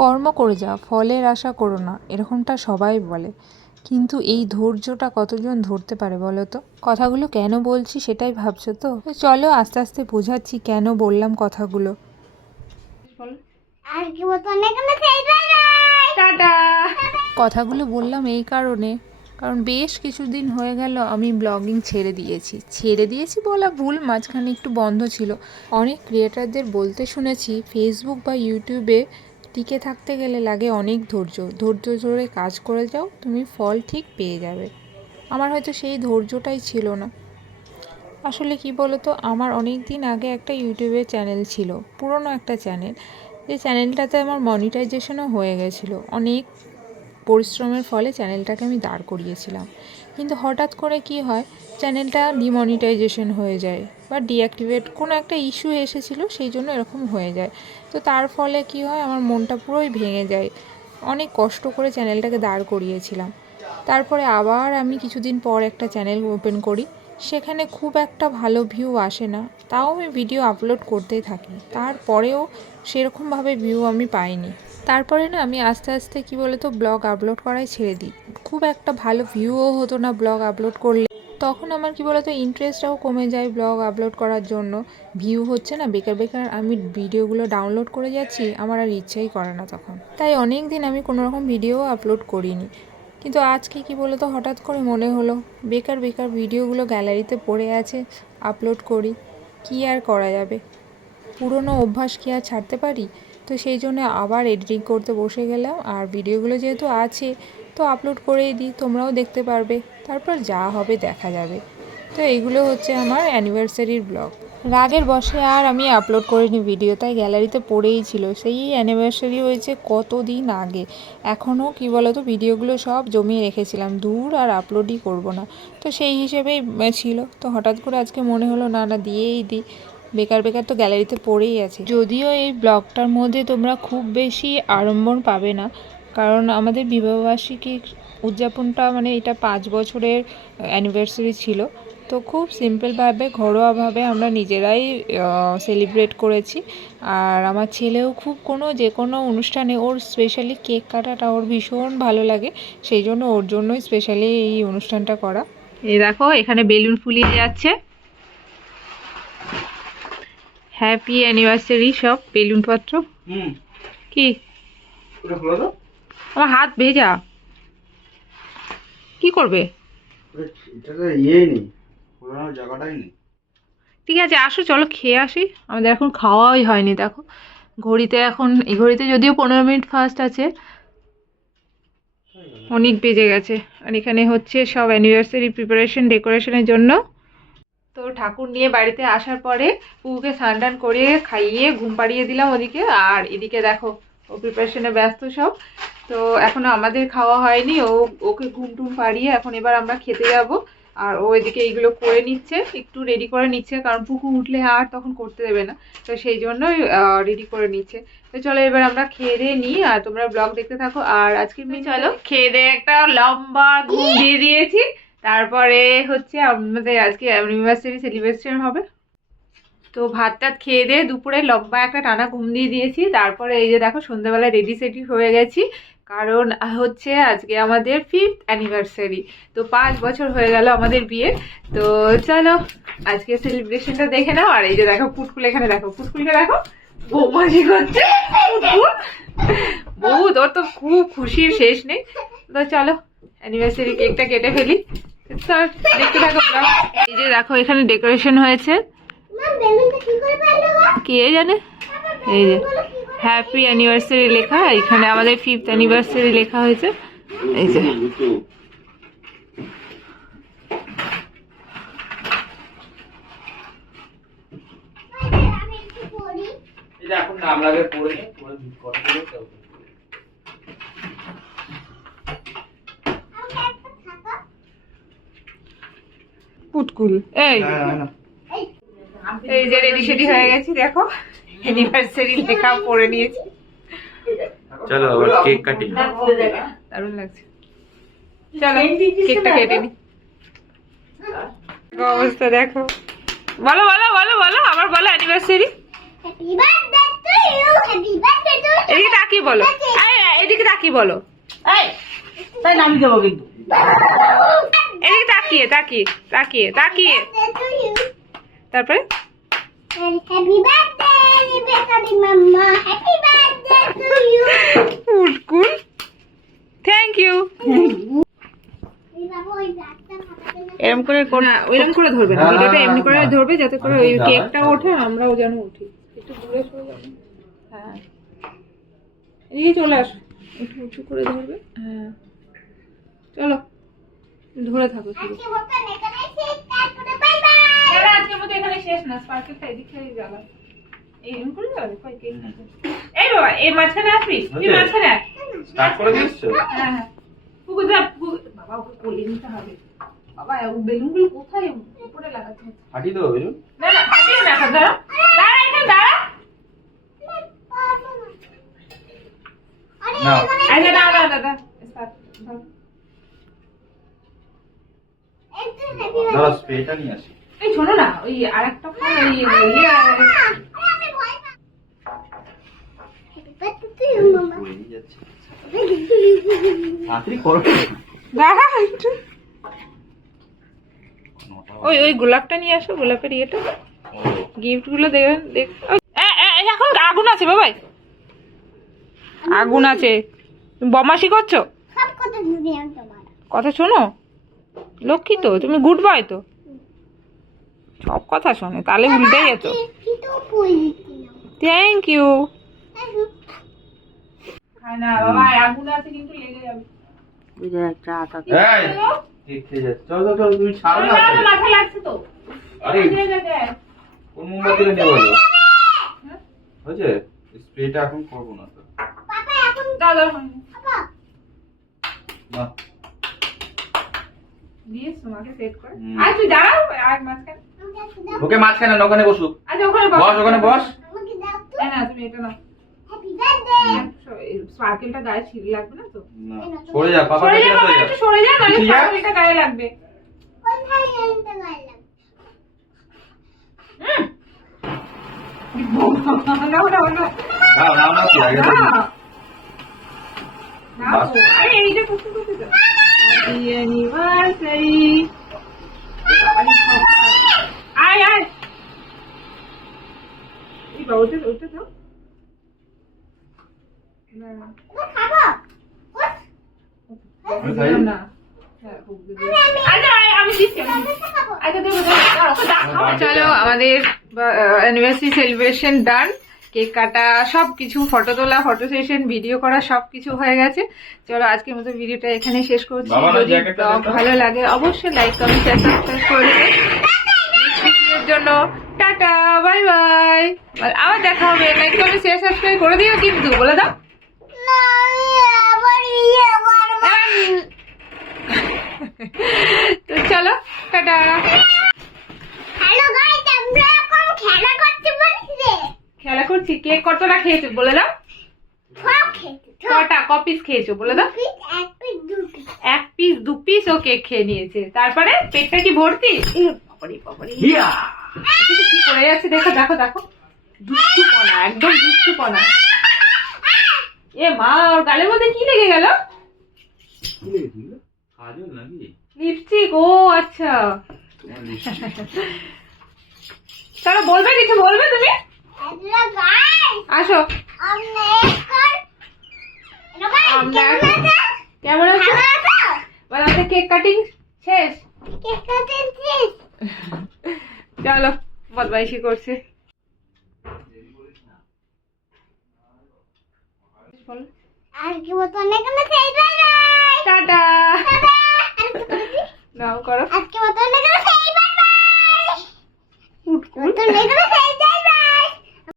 কর্ম করে যাও, ফলের আশা করো না, এরকমটা সবাই বলে। কিন্তু এই ধৈর্যটা কতজন ধরতে পারে বলো তো? কথাগুলো কেন বলছি সেটাই ভাবছো তো? চলো আস্তে আস্তে বোঝাচ্ছি কেন বললাম কথাগুলো। কথাগুলো বললাম এই কারণে, কারণ বেশ কিছুদিন হয়ে গেল আমি ব্লগিং ছেড়ে দিয়েছি বলা ভুল, মাঝখানে একটু বন্ধ ছিল। অনেক ক্রিয়েটারদের বলতে শুনেছি ফেসবুক বা ইউটিউবে টিকে থাকতে গেলে লাগে অনেক ধৈর্য ধরে কাজ করে যাও, তুমি ফল ঠিক পেয়ে যাবে। আমার হয়তো সেই ধৈর্যটাই ছিল না। আসলে কি বলো তো, আমার অনেক দিন আগে একটা ইউটিউবের চ্যানেল ছিল, পুরনো একটা চ্যানেল, যে চ্যানেলটাতে আমার মনিটাইজেশনও হয়ে গেছিলো। অনেক পরিশ্রমের ফলে চ্যানেলটাকে আমি দাঁড় করিয়েছিলাম। কিন্তু হঠাৎ করে কি হয়, চ্যানেলটা ডিমনিটাইজেশন হয়ে যায় বা ডিঅ্যাক্টিভেট কোনো একটা ইস্যু এসেছিলো, সেই জন্য এরকম হয়ে যায়। তো তার ফলে কি হয়, আমার মনটা পুরোই ভেঙে যায়। অনেক কষ্ট করে চ্যানেলটাকে দাঁড় করিয়েছিলাম। তারপরে আবার আমি কিছুদিন পর একটা চ্যানেল ওপেন করি, সেখানে খুব একটা ভালো ভিউ আসে না, তাও আমি ভিডিও আপলোড করতেই থাকি, তারপরেও সেরকমভাবে ভিউ আমি পাইনি। তারপরে না আমি আস্তে আস্তে কি বলতো ব্লগ আপলোড করাই ছেড়ে দিই। খুব একটা ভালো ভিউও হতো না ব্লগ আপলোড করলে। তখন আমার কি বলতো ইন্টারেস্টটাও কমে যায় ব্লগ আপলোড করার জন্য। ভিউ হচ্ছে না, বেকার আমি ভিডিওগুলো ডাউনলোড করে যাচ্ছি, আমার আর ইচ্ছাই করে না তখন। তাই অনেক দিন আমি কোনো রকম ভিডিও আপলোড করিনি। কিন্তু আজকে কি বলতো হঠাৎ করে মনে হলো বেকার ভিডিওগুলো গ্যালারিতে পড়ে আছে, আপলোড করি। কি আর করা যাবে, পুরনো অভ্যাস কি আর ছাড়তে পারি? তো সেই জন্য আবার এডিটিং করতে বসে গেলাম। আর ভিডিওগুলো যেহেতু আছে তো আপলোড করেই দিই, তোমরাও দেখতে পারবে, তারপর যা হবে দেখা যাবে। তো এইগুলো হচ্ছে আমার অ্যানিভার্সারির ব্লগ। রাগের বশে আর আমি আপলোড করিনি ভিডিও, তাই গ্যালারিতে পড়েই ছিল। সেই অ্যানিভার্সারি হয়েছে কতদিন আগে, এখনও কি বলতো ভিডিওগুলো সব জমিয়ে রেখেছিলাম, দূর আর আপলোডই করব না। তো সেই হিসেবেই ছিল। তো হঠাৎ করে আজকে মনে হলো না দিয়েই দিই, বেকার তো গ্যালারিতে পড়েই আছে। যদিও এই ব্লগটার মধ্যে তোমরা খুব বেশি আড়ম্বর পাবে না, কারণ আমাদের বিবাহবার্ষিকী উদযাপনটা এটা 5 বছরের অ্যানিভার্সারি ছিল। তো খুব সিম্পলভাবে ঘরোয়াভাবে আমরা নিজেরাই সেলিব্রেট করেছি। আর আমার ছেলেও খুব যে কোনো অনুষ্ঠানে ওর স্পেশালি কেক কাটাটা ওর ভীষণ ভালো লাগে, সেই জন্য ওর জন্যই স্পেশালি এই অনুষ্ঠানটা করা। এই দেখো এখানে বেলুন ফুলিয়ে যাচ্ছে, হ্যাপি অ্যানিভার্সারি সব বেলুন পত্র। কি আমার হাত ভেজা, কি করবে? ঠিক আছে আসো, চলো খেয়ে আসি। আমাদের এখন খাওয়াই হয়নি, দেখো ঘড়িতে এখন, এই ঘড়িতে যদিও 15 মিনিট ফাস্ট আছে, অনেক বেজে গেছে। আর এখানে হচ্ছে সব অ্যানিভার্সারি প্রিপারেশন ডেকোরেশনের জন্য। তো ঠাকুর নিয়ে বাড়িতে আসার পরে পুকুকে স্নান করিয়ে খাইয়ে ঘুম পাড়িয়ে দিলাম ওদিকে, আর এদিকে দেখো ও প্রিপারেশনে ব্যস্ত সব। তো এখনো আমাদের খাওয়া হয়নি, ওকে ঘুম টুম পাড়িয়ে এখন এবার আমরা খেতে যাব। আর ও এদিকে এইগুলো করে নিচ্ছে, একটু রেডি করে নিচ্ছে, কারণ পুকু উঠলে আর তখন করতে দেবে না, তো সেই জন্যই রেডি করে নিচ্ছে। তো চলো এবার আমরা খেয়ে দিয়ে নিই, আর তোমরা ব্লগ দেখতে থাকো। আর আজকে চলো খেয়ে দিয়ে একটা লম্বা ঘুম দিয়ে দিয়েছি, তারপরে হচ্ছে আমাদের আজকে অ্যানিভার্সারি সেলিব্রেশন হবে। তো ভাত টাত খেয়ে দিয়ে দুপুরে লম্বা একটা টানা ঘুম দিয়ে দিয়েছি। তারপরে এই যে দেখো সন্ধ্যাবেলা রেডি সেডি হয়ে গেছি, কারণ হচ্ছে আজকে আমাদের 5th অ্যানিভার্সারি। তো 5 বছর হয়ে গেল আমাদের বিয়ে। তো চলো আজকে সেলিব্রেশনটা দেখে নাও। আর এই যে দেখো পুটকুল, এখানে দেখো পুটকুলকে দেখো বৌমাজি করছে। বউ তোর তো খুব খুশির শেষ নেই। তো চলো অ্যানিভার্সারি কেকটা কেটে ফেলি, দেখতে থাকো ব্লগ। এই যে দেখো এখানে ডেকোরেশন হয়েছে, কে জানে। এই যে হ্যাপি অ্যানিভার্সারি লেখা, এখানে আমাদের 5th অ্যানিভার্সারি লেখা হয়েছে। এই যে এখন নাম লাগে পড়ে পুটকুল। এই যে রেডি সেডি হয়ে গেছি, দেখো অ্যানিভার্সারি লেখা পড়ে নিয়েছি। চলো আবার কেক কাটি। দারুণ লাগছে, চলো কেকটা কেটে নি। অবস্থা দেখো, বলো বলো বলো বলো আবার বলো অ্যানিভার্সারি। এদিকে তাকিয়ে বলো, এদিকে তাকিয়ে বলো, এই তাই নামিয়ে দেবো কিন্তু। এদিকে তাকিয়ে তাকিয়ে তাকিয়ে তাকিয়ে তারপরে Happy birthday, Mama. Happy birthday to you. উটকুল, থ্যাংক ইউ। এরকম করে না ওইরকম করে ধরবে না, ভিডিওটা এমনি করে ধরবে যাতে করে ওই কেকটা ওঠে আমরাও যেন উঠি। একটু দূরে সরে যাবে, হ্যাঁ এদিকে চলে আসো, একটু উঁচু করে ধরবে, হ্যাঁ চলো ধরে থাকো শুধু। দাদা আজকের মতো এখানে শেষ না, স্পার্কেলটা এদিকে জ্বালা, এই এমন করে জ্বালাবে কই কেক আছে। এই বাবা এই মাঝখানে আসবি, তুই মাঝখানে আয়। স্টার্ট করে দিয়েছো? হ্যাঁ হ্যাঁ পুকুর যা, বাবা ওকে কোলে নিতে হবে। বাবা বেলুনগুলো কোথায় উপরে লাগাতে হবে? ফাটিয়ে দেবো বেলুন? না না ফাটিও না, দাঁড়া দাঁড়া এখানে দাঁড়া। না আচ্ছা দাঁড়া দাদা স্টার্ট ধর। দাঁড়া স্প্রেটা নিয়ে আসি। এই শোনো না, ওই আরেকটা ফোন ওই পড়েই যাচ্ছে। তাড়াতাড়ি করো। দাঁড়া একটু, ওই ওই গোলাপটা নিয়ে আসো, গোলাপের ইয়েটা, গিফট গুলো দেখবেন দেখ। এখন আগুন আছে বাবাই, আগুন আছে। তুমি বমাসি করছো, কথা শোনো লক্ষ্মী তো, তুমি গুড বয় তো, সব কথা শোনে, তাহলে উল্টে যেত। Thank you. না বাবা আগুন আছে কিন্তু লেগে যাবে। একটা আটা এই কেক খেয়ে যাচ্ছে। চল চল চল, তুমি ছাড়ো না। মাথা লাগছে তো। আরে কোন মোমবাতি নিয়ে বলো? হয়েছে? স্প্রেটা এখন করবো না তো। দাদা না দিয়েছ তোমাকে সেট করে। আর তুই দাঁড়াও আর মাঝখানে। ওকে মাঝখানে না, ওখানে বসুক। আচ্ছা ওখানে বস, বস ওখানে বস। না তুমি এটা নাও, স্পার্কেলটা গায়ে ছিঁড়ে লাগবে না তো। না সরে যা, পাপা সরে কাছে যা বাবা, একটু সরে যা, নাহলে স্পার্কেলটা গায়ে লাগবে। নাও নাও নাও দাও নাও না, কি আগে দাও। নাও তো। আরে এই যে কুকু কুকু তো হ্যাপি অ্যানিভার্সারি। আয় আয় এই বাবুতে ওটা দাও না আমি খাই? না আচ্ছা আমি দিচ্ছি। আচ্ছা দেবো চলো আমাদের অ্যানিভার্সারি সেলিব্রেশন ডান, কেক কাটা সব কিছু, ফটো তোলা, ফটো সেশন, ভিডিও করা সব কিছু হয়ে গেছে। চলো আজকের মতো ভিডিওটা এখানে শেষ করছি। বাবা, যদি জ্যাকেটটা ব্লগ দেখো। ভালো লাগে অবশ্যই লাইক কমেন্ট শেয়ার সাবস্ক্রাইব করে দেবে। নেক্সট ভিডিওর জন্য টাটা বাই বাই, আবার দেখা হবে। লাইক কমেন্ট শেয়ার সাবস্ক্রাইব করে দিও কিন্তু, বলে দাও। তো চলো টাটা। হ্যালো গাইস, আমরা এখন খেলা করতে বসেছি। খেলা করছি, কেক কতটা খেয়েছো বলে দাও। সব খেতে কটা কপিস খেয়েছো বলে দাও। এক পিস দু পিস। এক পিস দু পিস ও কেক খেয়ে নিয়েছে, তারপরে পেটটা কি ভর্তি? বাবারে বাবারে হিয়া! এটা কি করে যাচ্ছে দেখো দেখো দেখো, দুষ্টুপনা, একদম দুষ্টুপনা। এ মা, ওর গালের মধ্যে কি লেগে গেল? কি লেগেছিল? কাজল নাকি? লিপস্টিক, ও আচ্ছা। তোমার লিপস্টিক। চলো বলবে, কিছু বলবে তুমি? হ্যালো গাইস, আসো আমরা এখন হ্যালো গাইস, আমরা কেমন আছো? কেমন আছো? ভালো আছো? বলো আমাদের কেক কাটিং শেষ। কেক কাটছিস? চলো বদমাইশি করছে। বলো আজকে মতো অনেক অনেক বাই বাই। টাটা। টাটা। নাও করো। আজকে মতো অনেক